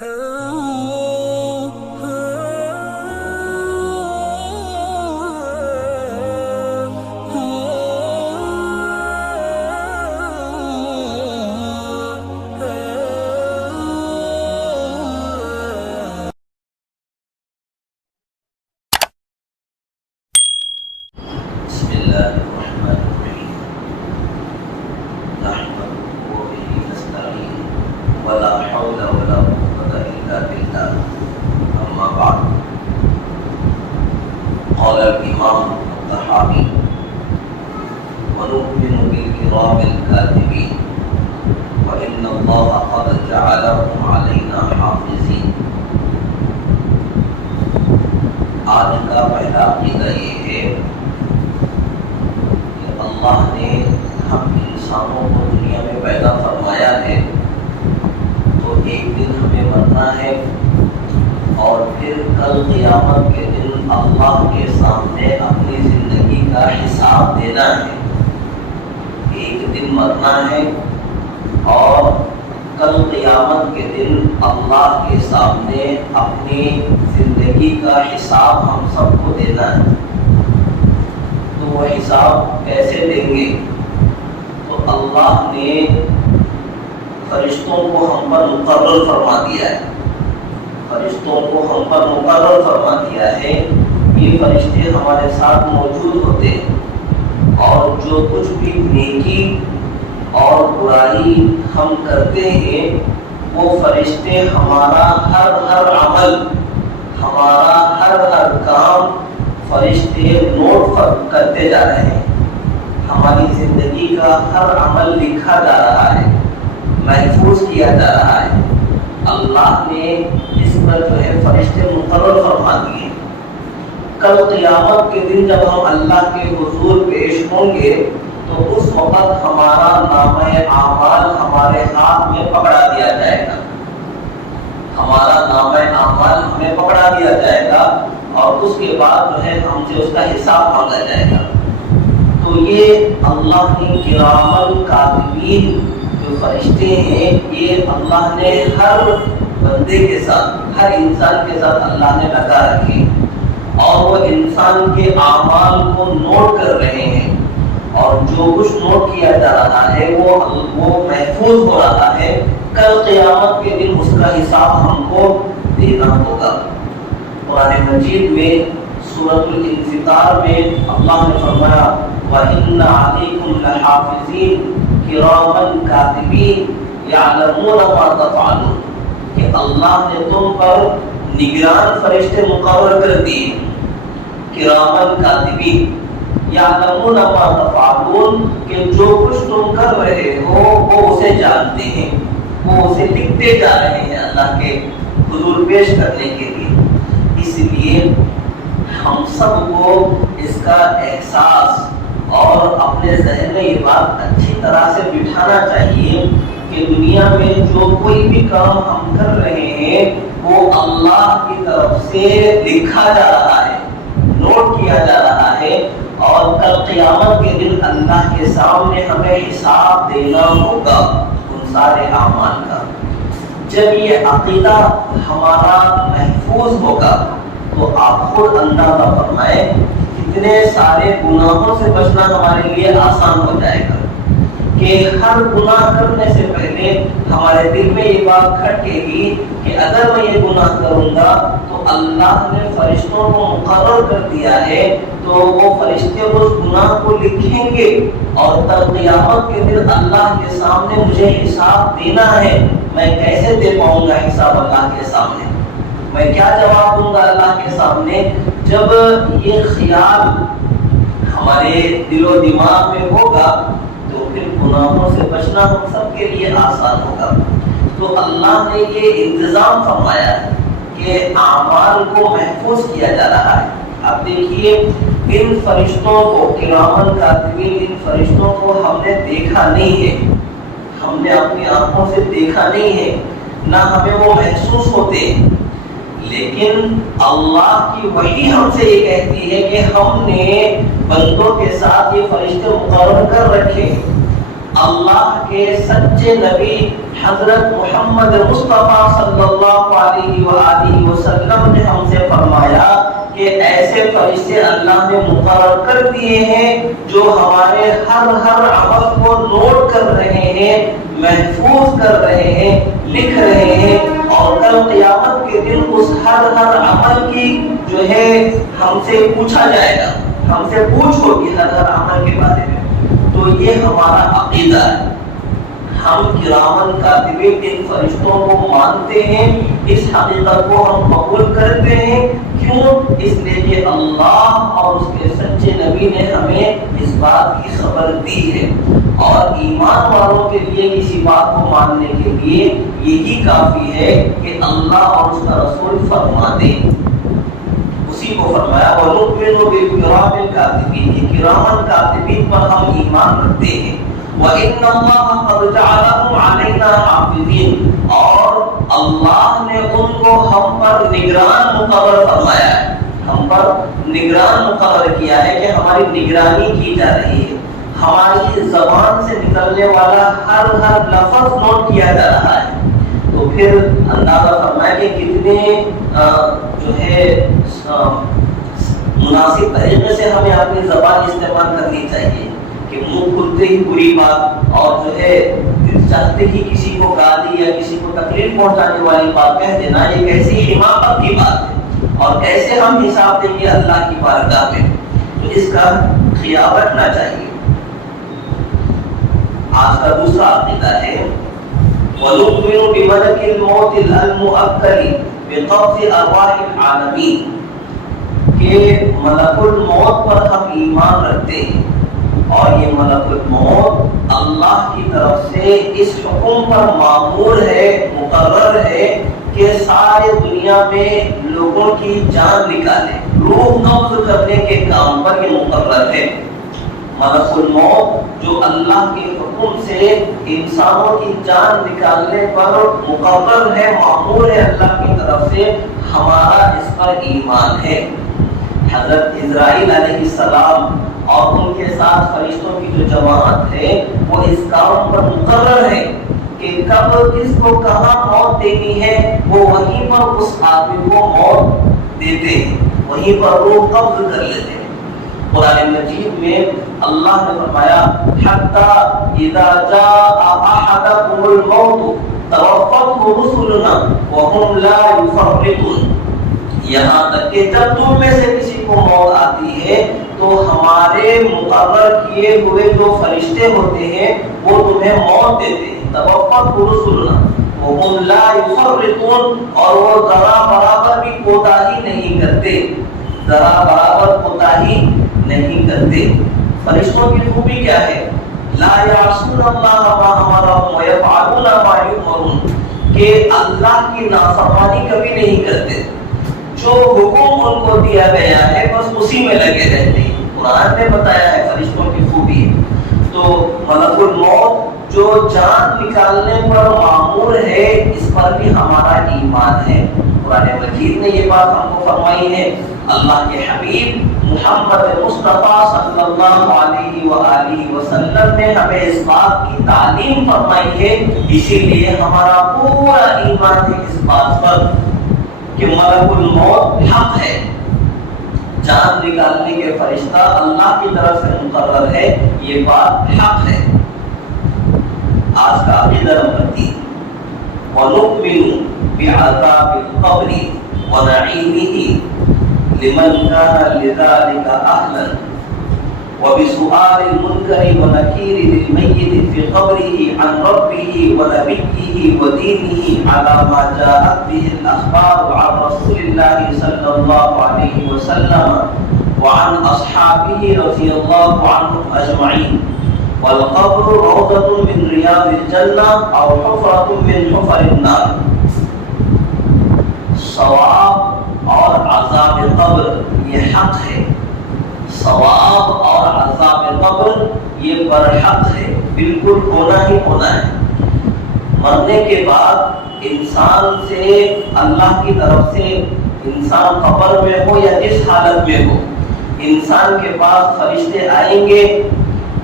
بسم الله الرحمن الرحيم نحمده وبه نستعين ولا حول ولا قوة إلا بالله أما بعد قال الإمام الطحاوي ونؤمن بالكرام الكاتبين وإن الله قد جعلهم علينا حافظين. آج کا پہلا عقیدہ یہ ہے اللہ نے ہم انسانوں کو دنیا میں پیدا فرمایا ہے تو ایک دن ہمیں مرنا ہے اور پھر کل قیامت کے دن اللہ کے سامنے اپنی زندگی کا حساب دینا ہے. ایک دن مرنا ہے اور کل قیامت کے دن اللہ کے سامنے اپنی زندگی کا حساب ہم سب کو دینا ہے. تو وہ حساب کیسے دیں گے؟ تو اللہ نے فرشتوں کو ہم پر مقرر فرما دیا ہے. فرشتوں کو ہم پر مقرر فرما دیا ہے. یہ فرشتے ہمارے ساتھ موجود ہوتے ہیں اور جو کچھ بھی نیکی اور برائی ہم کرتے ہیں وہ فرشتے ہمارا ہر عمل، ہمارا ہر کام فرشتے نوٹ کرتے جا رہے ہیں. ہماری زندگی کا ہر عمل لکھا جا رہا ہے، محفوظ کیا جا رہا ہے. اللہ نے اس پر جو ہے فرشتے مقرر فرما دیے. کل قیامت کے دن جب ہم اللہ کے حضور پیش ہوں گے تو اس وقت ہمارا نامہ اعمال ہمارے ہاتھ میں پکڑا دیا جائے گا. ہمارا نامہ اعمال ہمیں پکڑا دیا جائے گا اور اس کے بعد جو ہے ہم سے اس کا حساب مانگا جائے گا. تو یہ اللہ کی کرام الکاتبین جو فرشتے ہیں یہ اللہ نے ہر بندے کے ساتھ، ہر انسان کے ساتھ اللہ نے لگا رکھے اور وہ انسان کے اعمال کو نوٹ کر رہے ہیں اور جو کچھ نوٹ کیا جا رہا ہے وہ محفوظ ہو رہا ہے. کل قیامت کے دن اس کا حساب ہم کو دینا ہوگا. قرآن مجید میں سورۃ الانفطار میں اللہ نے فرمایا وَإِنَّ عَلَيْكُمْ لَحَافِظِينَ كِرَامًا كَاتِبِينَ يَعْلَمُونَ مَا تَفْعَلُونَ کہ اللہ نے تم پر نگران فرشتے مقرر کر دیے. کرامًا کاتبین یعلمون ما تفعلون کہ جو کچھ تم کر رہے ہو وہ اسے جانتے ہیں، وہ اسے لکھتے جا رہے ہیں اللہ کے حضور پیش کرنے کے لیے. اس لیے ہم سب کو اس کا احساس اور اپنے ذہن میں یہ بات اچھی طرح سے بٹھانا چاہیے کہ دنیا میں جو کوئی بھی کام ہم کر رہے ہیں وہ اللہ کی طرف سے لکھا جا رہا ہے، نوٹ کیا جا رہا ہے اور کل قیامت کے دن اللہ کے سامنے ہمیں حساب دینا ہوگا ان سارے اعمال کا. جب یہ عقیدہ ہمارا محفوظ ہوگا تو آپ خود اندازہ فرمائیں اتنے سارے گناہوں سے بچنا ہمارے لیے آسان ہو جائے گا کہ ہر گناہ کرنے سے پہلے ہمارے دل میں یہ بات کھٹکے گی کہ اگر میں یہ گناہ کروں گا تو اللہ نے فرشتوں کو مقرر کر دیا ہے تو وہ فرشتے اس گناہ کو لکھیں گے اور کل قیامت کے دن اللہ کے سامنے مجھے حساب دینا ہے. میں کیسے دے پاؤں گا حساب اللہ کے سامنے؟ میں کیا جواب دوں گا اللہ کے سامنے؟ جب یہ خیال ہمارے دل و دماغ میں ہوگا تو پھر گناہوں سے بچنا ہم سب کے لیے آسان ہوگا. تو اللہ نے یہ انتظام فرمایا ہے کہ اعمال کو محفوظ کیا جا رہا ہے. اب دیکھیے ان فرشتوں کو کرامن کاتبین، ان فرشتوں کو ہم نے دیکھا نہیں ہے، ہم نے اپنی آنکھوں سے دیکھا نہیں ہے، نہ ہمیں وہ محسوس ہوتے ہیں. لیکن اللہ کی وحی ہم سے یہ کہتی ہے کہ ہم نے بندوں کے ساتھ یہ فرشتے مقرر کر رکھے اللہ کے سچے نبی حضرت محمد مصطفیٰ صلی اللہ علیہ وآلہ وسلم نے ہم سے فرمایا کہ ایسے فرشتے اللہ نے مقرر کر دیے ہیں جو ہمارے ہر عمل کو نوٹ کر رہے ہیں، محفوظ کر رہے ہیں، لکھ رہے ہیں، اور کل قیامت کے دن اس ہر عمل کی جو ہے ہم سے پوچھا جائے گا، ہم سے پوچھ ہوگی ہر عمل کے بارے میں۔ تو یہ ہمارا عقیدہ ہے، ہم کرامن کاتبین ان فرشتوں کو مانتے ہیں، اس حقیقت کو ہم قبول کرتے ہیں۔ کیوں؟ اس لیے کہ اللہ اور اس کے سچے نبی نے ہمیں اس بات کی خبر دی ہے، اور ایمان والوں کے لیے کسی بات کو ماننے کے لیے یہی کافی ہے کہ اللہ اور اس کا رسول فرما دیں۔ اسی کو فرمایا وَنُؤْمِنُ بِالْكِرَامِ الْكَاتِبِينَ، یہ کرامن کاتبین پر ہم ایمان رکھتے ہیں۔ وَإِنَّ اللَّهَ قَدْ جَعَلَهُمْ عَلَيْنَا حَافِظِينَ، اور اللہ نے ان کو ہم پر نگران مقرر فرمایا ہے، ہم پر نگران مقرر کیا ہے کہ ہماری نگرانی کی جا رہی ہے، ہماری زبان سے نکلنے والا ہر لفظ نوٹ کیا جا رہا ہے۔ تو پھر اندازہ فرمایا کہ کتنے جو ہے مناسب طریقے سے ہمیں اپنی زبان استعمال کرنی چاہیے کہ منہ کھلتے ہی بری بات اور جو ہے دل چاہتے ہی کسی کو گالی یا کسی کو تکلیف پہنچانے والی بات کہہ دینا، یہ کیسی حماقت کی بات ہے، اور کیسے ہم حساب دیں گے اللہ کی بارگاہ میں۔ تو اس کا خیال رکھنا چاہیے۔ آج کا دوسرا عقیدہ ہے وَنُؤْمِنُ بِمَلَكِ الْمَوْتِ الْمُؤَكَّلِ بِقَبْضِ أَرْوَاحِ الْعَالَمِينَ، کہ ملک الموت پر ہم ایمان رکھتے ہیں، اور یہ ملک الموت اللہ کی طرف سے اس حکم پر مامور ہے، مقرر ہے کہ سارے دنیا میں لوگوں کی جان نکالے، روح قبض کرنے کے کام پر یہ مقرر ہے۔ ملک الموت جو اللہ کے حکم سے انسانوں کی جان نکالنے پر مقرر ہے، مامور ہے اللہ کی طرف سے، ہمارا اس پر ایمان ہے۔ حضرت اسرائیل علیہ السلام اور ان کے ساتھ فرشتوں کی جو جماعت ہے وہ اس کام پر مقرر ہے کہ کب کس کو کہاں موت دینی ہے، وہ وہیں پر اس آدمی کو موت دیتے ہیں، وہیں پر روح قبض کر لیتے ہیں۔ قرآن مجید میں اللہ نے فرمایا حَتَّى إِذَا جَاءَ أَحَدَكُمُ الْمَوْتُ تَوَفَّتْهُ رُسُلُنَا وَهُمْ لَا يُفَرِّطُونَ، یہاں تک کہ جب تم میں سے کسی کو موت آتی ہے تو ہمارے مقرر کیے ہوئے جو فرشتے ہوتے ہیں وہ تمہیں موت دیتے ہیں۔ تَوَفَّتْهُ رُسُلُنَا وَهُمْ لَا يُفَرِّطُونَ، اور وہ ذرا برابر بھی کوتاہی نہیں کرتے، ذرا برابر کوتاہی نہیں کرتے۔ فرشتوں کی خوبی کیا ہے؟ لا یعصون اللہ ما امرهم ویفعلون ما یؤمرون، کہ اللہ کی نافرمانی کبھی نہیں کرتے، جو حکم ان کو دیا گیا ہے بس اسی میں لگے رہتے ہیں۔ قرآن نے بتایا ہے فرشتوں کی خوبی۔ تو ملک الموت جو جان نکالنے پر مامور ہے، اس پر بھی ہمارا ایمان ہے۔ قرآن مجید نے یہ بات ہم کو فرمائی ہے، اللہ کے حبیب محمد مصطفیٰ صلی اللہ علیہ وآلہ وسلم نے ہمیں اس بات کی تعلیم فرمائی ہے، اسی لیے ہمارا پورا ایمان ہے اس بات پر کہ ملک الموت حق ہے، جان نکالنے کے فرشتہ اللہ کی طرف سے مقرر ہے، یہ بات حق ہے۔ آج کا عقیدہ نمبر 3 وَنُؤْمِنُ بِعَذَابِ الْقَبْرِ وَنَعِيمِهِ لمن كان لذلك أهلا وبسؤال المنكر ونكير للميت في قبره عن ربه ونبيه ودينه على ما جاءت به الأخبار عن رسول الله صلى الله عليه وسلم وعن أصحابه رضي الله عنهم أجمعين، والقبر روضة من رياض الجنة أو حفرة من حفر النار۔ ثواب اور عذاب قبر یہ حق ہے، ثواب اور عذاب قبر یہ برحق ہے، بالکل ہونا ہی ہونا ہے۔ مرنے کے بعد انسان سے اللہ کی طرف سے، انسان قبر میں ہو یا جس حالت میں ہو، انسان کے پاس فرشتے آئیں گے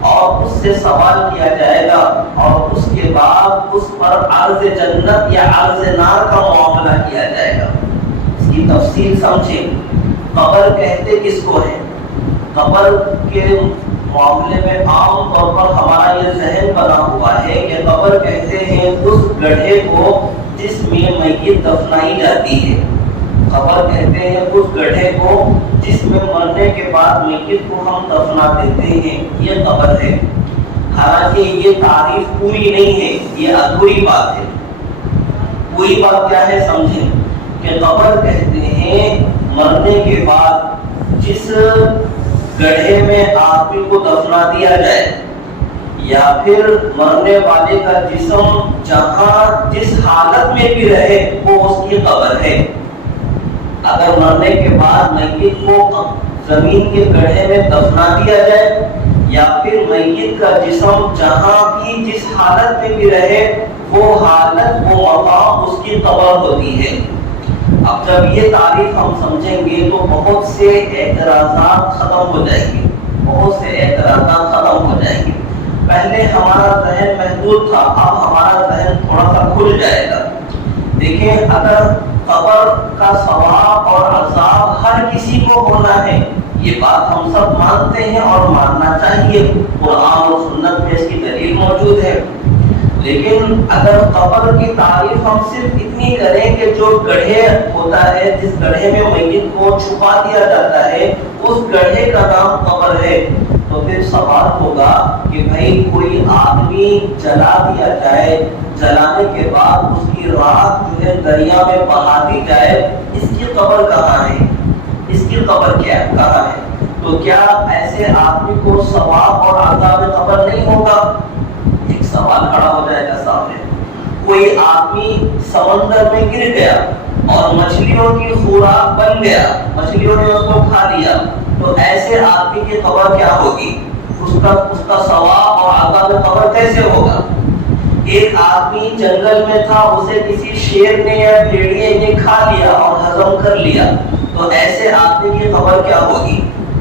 اور اس سے سوال کیا جائے گا، اور اس کے بعد اس پر عرض جنت یا عرض نار کا معاملہ کیا جائے گا۔ اس کی تفصیل سمجھیں۔ قبر کہتے کس کو ہے؟ قبر کے معاملے میں عام طور پر ہمارا یہ ذہن بنا ہوا ہے کہ قبر کہتے ہیں اس گڑھے کو جس میں میت دفنائی جاتی ہے۔ قبر کہتے ہیں اس گڑھے کو جس میں مرنے کے بعد میت کو ہم دفنا دیتے ہیں، یہ قبر ہے۔ حالانکہ یہ تعریف پوری نہیں ہے، یہ ادھوری بات ہے۔ پوری بات کیا ہے سمجھیں کہ قبر کہتے ہیں مرنے کے بعد جس گڑھے میں آدمی کو دفنا دیا جائے، یا پھر مرنے والے کا جسم جہاں جس حالت میں بھی رہے وہ اس کی قبر ہے۔ اگر مرنے کے بعد میت کو زمین کے گڑھے میں دفنا دیا جائے، یا پھر میت کا جسم جہاں بھی جس حالت میں بھی رہے وہ حالت وہ مقام اس کی قبر ہوتی ہے۔ اب جب یہ تعریف ہم سمجھیں گے تو بہت سے اعتراضات ختم ہو جائیں گے، بہت سے اعتراضات ختم ہو جائیں گے۔ پہلے ہمارا ذہن محدود تھا، اب ہمارا ذہن تھوڑا سا کھل جائے گا۔ دیکھیں، اگر قبر کا ثواب اور عذاب ہر کسی کو ہونا ہے، یہ بات ہم سب مانتے ہیں اور ماننا چاہیے، قرآن اور سنت میں اس کی دلیل موجود ہے۔ لیکن اگر قبر کی تعریف ہم صرف اتنی کریں کہ جو گڑھے ہوتا ہے، جس گڑھے میں میت کو چھپا دیا جاتا ہے، اس گڑھے کا نام قبر ہے، تو پھر سوال ہوگا کہ بھائی کوئی آدمی جلا دیا جائے، جلانے کے بعد اس کی راکھ جو ہے دریا میں بہا دی جائے، اس کی قبر کہاں ہے؟ اس کی قبر کہاں ہے؟ تو کیا ایسے آدمی کو ثواب اور عذاب قبر نہیں ہوگا؟ ایک سوال کھڑا ہو جائے گا سامنے۔ کوئی آدمی سمندر میں گر گیا اور مچھلیوں کی خوراک بن گیا، مچھلیوں نے اس کو کھا لیا، تو ایسے آدمی کی قبر کیا ہوگی؟ اس کا ثواب اور عذاب قبر کیسے ہوگا؟ ایک آدمی جنگل میں تھا، اسے کسی شیر نے یا بھیڑیے نے کھا لیا اور ہضم کر لیا، تو ایسے آدمی کی قبر کیا ہوگی؟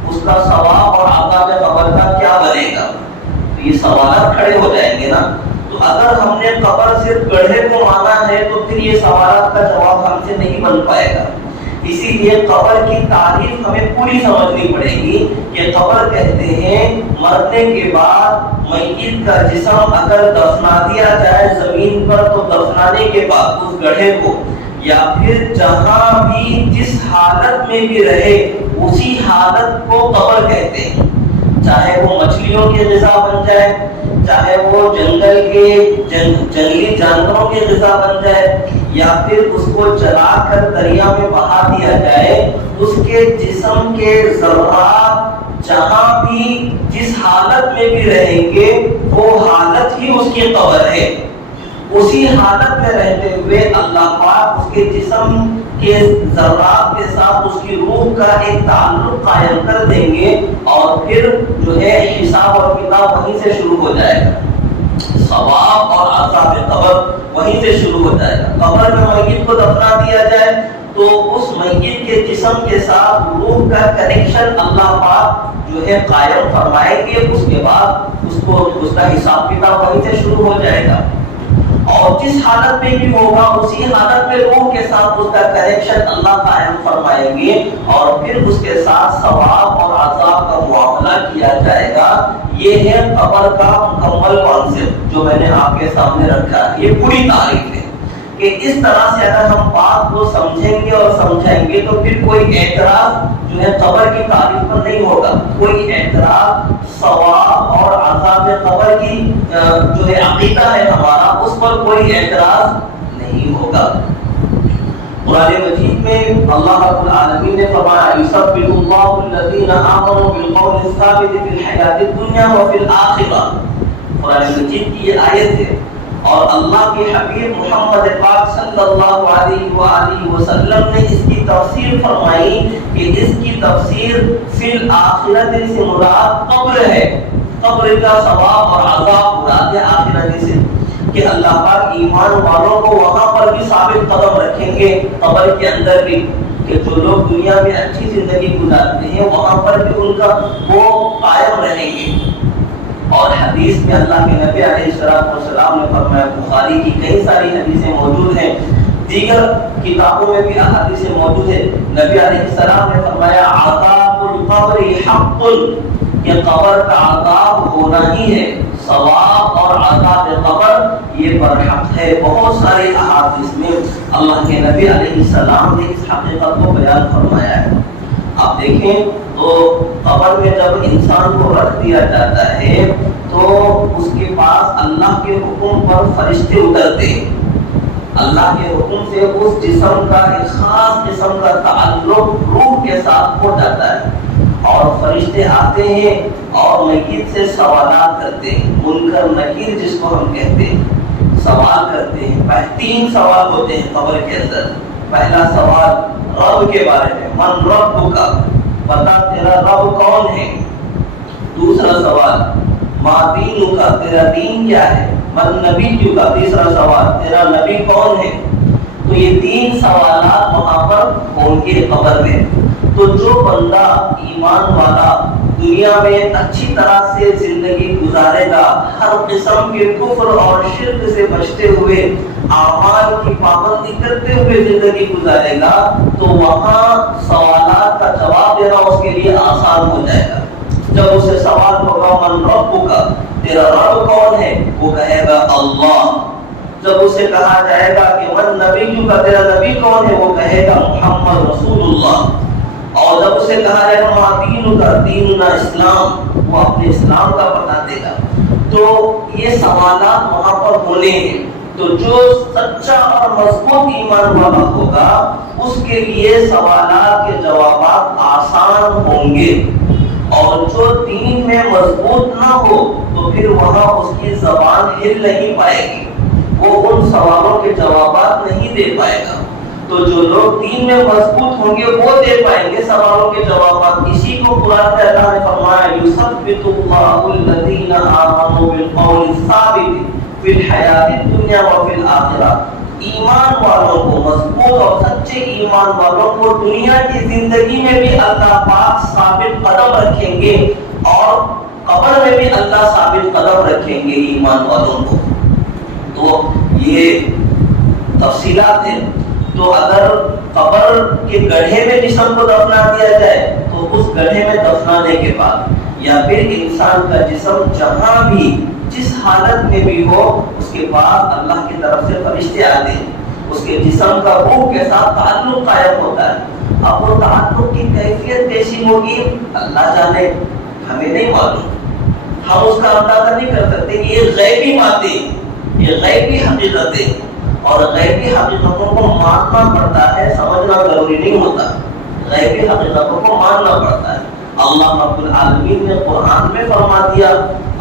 اس کا ثواب اور عذاب قبر کا کیا بنے گا؟ یہ سوالات کھڑے ہو جائیں گے نا۔ تو اگر ہم نے قبر صرف گڑھے کو مانا ہے تو پھر یہ سوالات کا جواب ہم سے نہیں بن پائے گا۔ اسی لیے قبر کی تعریف ہمیں پوری سمجھنی پڑے گی کہ قبر کہتے ہیں مرنے کے بعد میت کا جسم اگر دفنا دیا جائے زمین پر، تو دفنانے کے بعد اس گڑھے کو یا پھر جہاں بھی جس حالت میں بھی رہے اسی حالت کو قبر کہتے ہیں۔ چاہے وہ مچھلیوں کی غذا بن جائے، چاہے وہ جنگل کے جنگلی جانوروں کی غذا بن جائے، یا پھر اس کو جلا کر دریا میں بہا دیا جائے، اس کے جسم کے ذرات جہاں بھی جس حالت میں بھی رہیں گے وہ حالت ہی اس کی قبر ہے۔ اسی حالت میں رہتے ہوئے اللہ پاک اس کے جسم کے ذرات کے ساتھ اس کی روح کا ایک تعلق قائم کر دیں گے، اور پھر جو ہے حساب اور کتاب وہیں سے شروع ہو جائے گا، ثواب اور عذاب قبر وہیں سے شروع ہو جائے گا۔ قبر میں میت کو دفنا دیا جائے تو اس میت کے جسم کے ساتھ روح کا کنیکشن اللہ پاک جو ہے قائم فرمائیں گے، اس کے بعد اس کا حساب کتاب وہیں سے شروع ہو جائے گا، اور جس حالت میں بھی ہوگا اسی حالت میں روح کے ساتھ اس کا کنیکشن اللہ قائم فرمائیں گے، اور پھر اس کے ساتھ ثواب اور عذاب کا معاملہ کیا جائے گا۔ یہ ہے قبر کا مکمل کانسیپٹ جو میں نے آپ کے سامنے رکھا ہے۔ یہ پوری تعریف ہے کہ اس طرح سے اگر ہم بات کو سمجھیں گے اور سمجھائیں گے تو پھر کوئی اعتراض جو ہے قبر کی تعریف پر نہیں ہوگا، کوئی اعتراض ثواب اور عذاب قبر کی جو ہے عقیدہ ہے ہمارا، اس پر کوئی اعتراض نہیں ہوگا۔ قرآن مجید میں اللہ رب العالمین نے فرمایا یثبت اللہ الذین آمنوا بالقول الثابت فی الحیاۃ الدنیا وفی الآخرہ۔ قرآن مجید کی یہ آیت ہے، اور اللہ کے حبیب محمد پاک صلی اللہ علیہ وآلہ وسلم نے اس کی تفسیر فرمائی کہ اس کی تفسیر فی الآخرۃ سے مراد قبر ہے، قبر کا ثواب اور عذاب مراد ہے آخرت سے، کہ اللہ پاک ایمان والوں کو وہاں پر بھی ثابت قدم رکھیں گے، قبر کے اندر بھی، کہ جو لوگ دنیا میں اچھی زندگی گزارتے ہیں وہاں پر بھی ان کا وہ قائم رہیں گے۔ اور حدیث میں اللہ کے نبی علیہ السلام نے فرمایا، بخاری کی کئی ساری حدیثیں موجود ہیں، دیگر کتابوں میں بھی احادیث موجود ہے، نبی علیہ السلام نے فرمایا عذاب القبر حق، یہ قبر کا عذاب ہونا ہی ہے، ثواب اور عذاب قبر یہ برحق ہے۔ بہت سارے احادیث میں اللہ کے نبی علیہ السلام نے اس حقیقت کو بیان فرمایا ہے۔ آپ دیکھیں تو قبر میں جب انسان کو رکھ دیا جاتا ہے تو اس کے پاس اللہ کے حکم پر فرشتے اترتے ہیں، اللہ کے حکم سے اس جسم کا ایک خاص قسم کا تعلق روح کے ساتھ ہو جاتا ہے، اور فرشتے آتے ہیں اور میت سے سوالات کرتے ہیں، منکر نکیر جس کو ہم کہتے ہیں، سوال کرتے ہیں۔ 3 سوال ہوتے ہیں قبر کے اندر۔ پہلا سوال رب کے بارے میں، من رب کا، بتا تیرا رب کون ہے۔ دوسرا سوال ما دین کا، تیرا دین کیا ہے۔ من نبی کا، تیسرا سوال تیرا نبی کون ہے۔ تو یہ 3 سوالات وہاں پر ہوں گے قبر میں۔ تو جو بندہ ایمان والا دنیا میں اچھی طرح سے زندگی گزارے گا، ہر قسم کے کفر اور شرک سے بچتے ہوئے، اعمال کی پابندی کرتے ہوئے زندگی گزارے گا، تو وہاں سوالات کا جواب دینا اس کے لیے آسان ہو جائے گا۔ جب اسے سوال ہوگا من رب کا، تیرا رب کون ہے، وہ کہے گا اللہ۔ جب اسے کہا جائے گا کہ من نبی کا، تیرا نبی کون ہے، وہ کہے گا محمد رسول اللہ۔ اور جب اسے کہا جائے گا ما دین کا، دیننا اسلام، وہ اپنے اسلام کا بتا دے گا۔ تو یہ سوالات وہاں پر ہونے ہیں۔ تو جو سچا اور مضبوط ایمان والا ہوگا اس کے لیے سوالات کے جوابات آسان ہوں گے، اور جو دین میں مضبوط نہ ہو تو پھر وہاں اس کی زبان ہل نہیں پائے گی، وہ ان سوالوں کے جوابات نہیں دے پائے گا۔ تو جو لوگ دین میں مضبوط ہوں گے وہ دے پائیں گے سوالوں کے جوابات۔ اسی کو قرآن میں اللہ نے فرمایا یثبت اللہ الذین آمنوا بالقول الثابت فی الحیاۃ الدنیا وفی الآخرہ۔ ایمان والوں کو، مضبوط اور سچے ایمان والوں کو دنیا کی زندگی میں بھی اللہ پاک ثابت قدم رکھیں گے، اور قبر میں بھی اللہ ثابت قدم رکھیں گے ایمان والوں کو۔ تو یہ تفصیلات ہیں۔ تو اگر قبر کے گڑھے میں جسم کو دفنا دیا جائے تو اس گڑھے میں دفنانے کے بعد، یا پھر انسان کا جسم جہاں بھی جس حالت میں بھی ہو اس کے بعد اللہ کی طرف سے فرشتے آتے ہیں، اس کے جسم کا روح کے ساتھ تعلق قائم ہوتا ہے۔ اب وہ تعلق کی کیفیت کیسی ہوگی اللہ جانے، ہمیں نہیں معلوم، ہم اس کا اندازہ نہیں کر سکتے کہ یہ غیبی باتیں، یہ غیبی حقیقتیں، اور غیبی حقیقتوں کو ماننا پڑتا ہے، سمجھنا ضروری نہیں ہوتا، غیبی حقیقتوں کو ماننا پڑتا ہے۔ اللہ رب العالمین نے قرآن میں فرما دیا،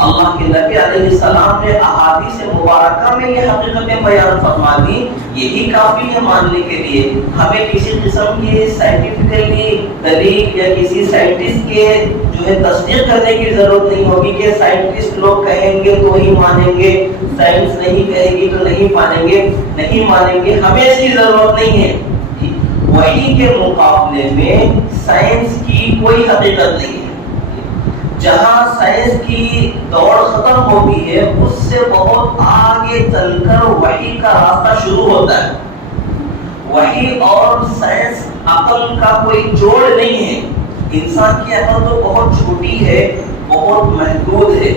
اللہ کے نبی علیہ السلام نے احادیث مبارکہ میں یہ حقیقتیں بیان فرما دی، یہی کافی ہے ماننے کے لیے۔ ہمیں کسی قسم کی سائنٹیفکلی دلیل یا کسی سائنٹسٹ کے جو ہے تصدیق کرنے کی ضرورت نہیں ہوگی کہ سائنٹسٹ لوگ کہیں گے تو ہی مانیں گے، سائنس نہیں کہے گی تو نہیں مانیں گے، نہیں مانیں گے، ہمیں اس کی ضرورت نہیں ہے۔ وحی کے مقابلے میں سائنس کی کوئی حقیقت نہیں ہے۔ جہاں سائنس کی دوڑ ختم ہوتی ہے اس سے بہت آگے چل کر وحی کا راستہ شروع ہوتا ہے۔ وحی اور سائنس عقل کا کوئی جوڑ نہیں ہے۔ انسان کی عقل تو بہت چھوٹی ہے، بہت محدود ہے،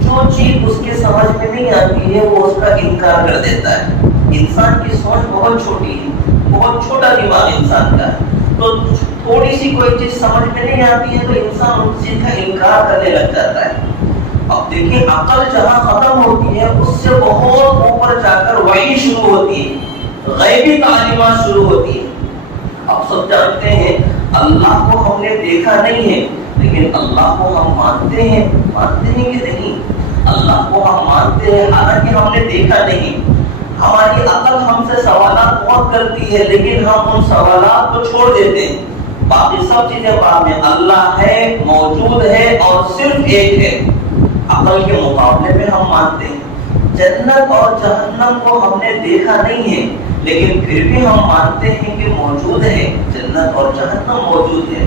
جو چیز اس کے سمجھ میں نہیں آتی ہے وہ اس کا انکار کر دیتا ہے۔ انسان کی سوچ بہت چھوٹی ہے، بہت چھوٹا دماغ انسان کا ہے، تو تھوڑی سی کوئی چیز سمجھ میں نہیں آتی ہے تو انسان اس چیز کا انکار کرنے لگ جاتا ہے۔ اب دیکھیں عقل جہاں ختم ہوتی ہے اس سے بہت اوپر جا کر وحی شروع ہوتی ہے، غیبی تعلیمات شروع ہوتی ہے۔ اب سب جانتے ہیں اللہ کو ہم نے دیکھا نہیں ہے، لیکن اللہ کو ہم مانتے ہیں کہ نہیں؟ اللہ کو ہم مانتے ہیں حالانکہ ہم نے دیکھا نہیں۔ ہماری عقل ہم سے سوالات بہت کرتی ہے لیکن ہم ان سوالات کو چھوڑ دیتے ہیں، باقی سب چیزیں بعد میں۔ اللہ ہے، موجود ہے اور صرف ایک ہے، عقل کے مقابلے میں ہم مانتے ہیں۔ جنت اور جہنم کو ہم نے دیکھا نہیں ہے لیکن پھر بھی ہم مانتے ہیں کہ موجود ہے، جنت اور جہنم موجود ہے۔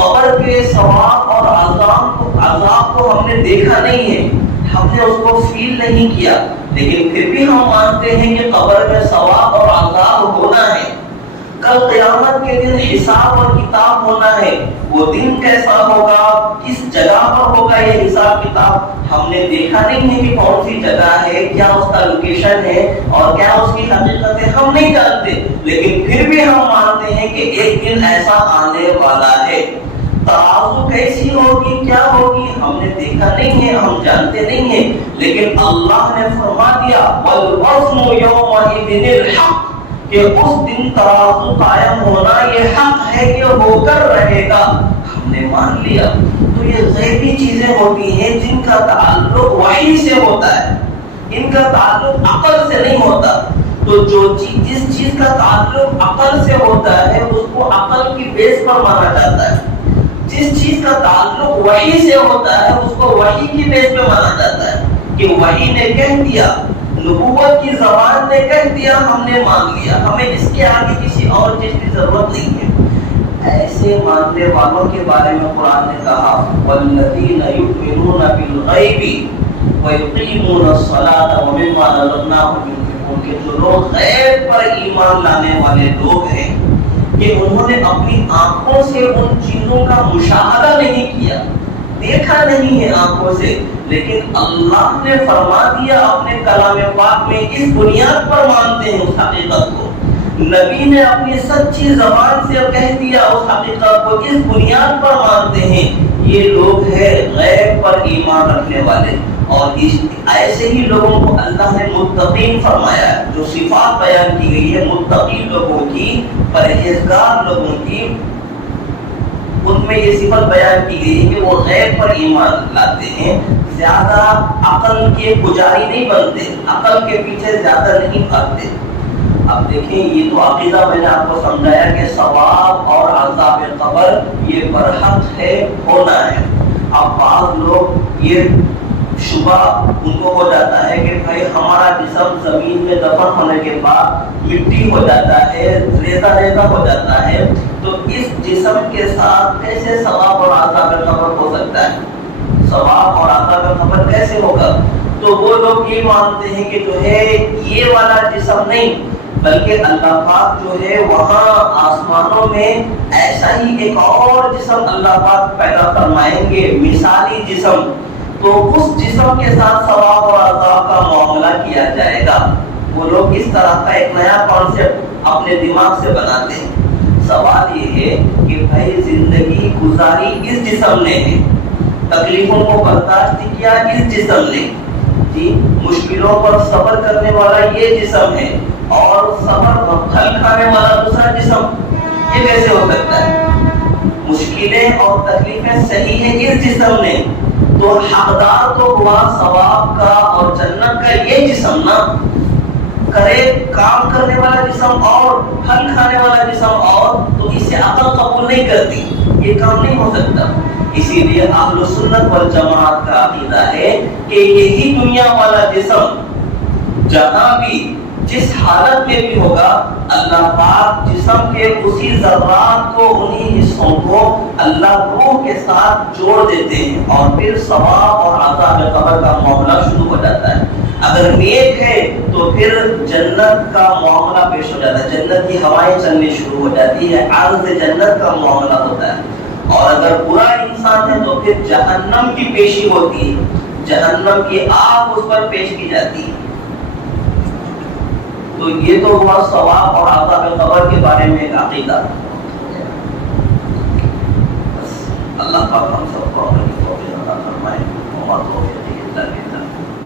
قبر کے ثواب اور عذاب کو ہم نے دیکھا نہیں ہے، ہم نے اس کو فیل نہیں کیا، لیکن پھر بھی ہم مانتے ہیں کہ قبر میں ثواب اور عذاب ہونا ہے، کل قیامت کے دن حساب اور کتاب ہونا ہے۔ وہ دن کیسا ہوگا، کس جگہ پر ہوگا یہ حساب کتاب، ہم نے دیکھا نہیں ہے کہ کون سی جگہ ہے، کیا اس کا لوکیشن ہے اور کیا اس کی حقیقت ہے، ہم نہیں جانتے، لیکن پھر بھی ہم مانتے ہیں کہ ایک دن ایسا آنے والا ہے۔ ترازو کیسی ہوگی، کیا ہوگی، ہم نے دیکھا نہیں ہے، ہم جانتے نہیں ہیں، لیکن اللہ نے فرما دیا وَالْوَزْنُ يَوْمَئِذٍ الْحَقُّ کہ اس دن ترازو قائم ہونا یہ حق ہے کہ ہو کر رہے گا، ہم نے مان لیا۔ تو یہ غیبی چیزیں ہوتی ہیں جن کا تعلق وحی سے ہوتا ہے، ان کا تعلق عقل سے نہیں ہوتا۔ تو جس چیز کا تعلق عقل سے ہوتا ہے اس کو عقل کی بیس پر مانا جاتا ہے، جس چیز کا تعلق وحی سے ہوتا ہے اس کو وحی کی بیس پہ مانا جاتا ہے کہ وحی نے کہہ دیا، نبوت کی زبان نے کہہ دیا، ہم نے مان لیا، ہمیں اس کے آگے کسی اور چیز کی ضرورت نہیں ہے۔ ایسے ماننے والوں کے بارے میں قرآن نے کہا وَالَّذِينَ يُؤْمِنُونَ بِالْغَيْبِ وَيُقِيمُونَ الصَّلَاةَ وَمِمَّا رَزَقْنَاهُمْ يُنْفِقُونَ کہ جو لوگ غیب پر ایمان لانے والے لوگ ہیں کہ انہوں نے اپنی آنکھوں سے ان چیزوں کا مشاہدہ نہیں کیا، دیکھا نہیں ہے آنکھوں سے، لیکن اللہ نے فرما دیا اپنے کلام پاک میں، اس بنیاد پر مانتے ہیں اس حقیقت کو، نبی نے اپنی سچی زبان سے کہہ دیا اس حقیقت کو، اس بنیاد پر مانتے ہیں، یہ لوگ ہیں غیب پر ایمان رکھنے والے۔ اور ایسے ہی لوگوں کو اللہ نے متقین فرمایا ہے، جو صفات بیان کی گئی ہے متقین لوگوں کی، پرہیزگار لوگوں کی، ان میں یہ صفت بیان کی گئی ہے کہ وہ غیب پر ایمان لاتے ہیں، زیادہ عقل کے پجاری نہیں بنتے، عقل کے پیچھے زیادہ نہیں بھاگتے۔ اب دیکھیں یہ تو عقیدہ میں نے آپ کو سمجھایا کہ ثواب اور عذاب قبر یہ برحق ہے، ہونا ہے۔ اب بعض لوگ یہ شبہ ان کو ہو جاتا ہے کہ بھائی ہمارا جسم زمین میں دفن ہونے کے بعد مٹی ہو جاتا ہے، ریزہ ریزہ ہو جاتا ہے، تو اس جسم کے ساتھ کیسے ثواب اور عذاب قبر ہو سکتا ہے، ثواب اور عذاب قبر کیسے ہوگا؟ تو وہ لوگ یہ مانتے ہیں کہ جو ہے یہ والا جسم نہیں، بلکہ اللہ پاک جو ہے وہاں آسمانوں میں ایسا ہی ایک اور جسم اللہ پاک پیدا فرمائیں گے، مثالی جسم، تو اس جسم کے ساتھ ثواب اور عذاب کا معاملہ کیا جائے گا۔ وہ لوگ اس طرح کا ایک نیا کانسیپٹ اپنے دماغ سے بناتے ہیں۔ سوال یہ ہے کہ بھائی زندگی گزاری اس جسم نے ہے، تکلیفوں کو برداشت کیا اس جسم نے، جی مشکلوں پر صبر کرنے والا یہ جسم ہے، اور صبر پھل کھانے والا دوسرا جسم، یہ کیسے ہو سکتا ہے؟ مشکلیں اور تکلیفیں صحیح ہیں اس جسم نے، تو حقدار تو ہوا ثواب کا اور جنت کا یہ جسم نا، کرے کام کرنے والا جسم اور پھل کھانے والا جسم اور، تو اسے عقل قبول نہیں کرتی، یہ کام نہیں ہو سکتا۔ اسی لیے اہل سنت والجماعت کا عقیدہ ہے کہ یہی دنیا والا جسم جہاں بھی جس حالت میں بھی ہوگا، اللہ پاک جسم کے اسی ذرات کو، انہی حصوں کو اللہ روح کے ساتھ جوڑ دیتے ہیں، اور پھر ثواب اور عذاب قبر کا معاملہ شروع ہو جاتا ہے۔ اگر نیک ہے تو پھر جنت کا معاملہ پیش ہو جاتا ہے، جنت کی ہوائیں چلنی شروع ہو جاتی ہے، عرض جنت کا معاملہ ہوتا ہے، اور اگر برا انسان ہے تو پھر جہنم کی پیشی ہوتی ہے، جہنم کی آگ اس پر پیش کی جاتی ہے۔ تو یہ تو ہوا ثواب اور عذاب قبر کے بارے میں ایک عقیدہ۔ اللہ پاک ہم سب کو اپنی توفیق عطا فرمائے۔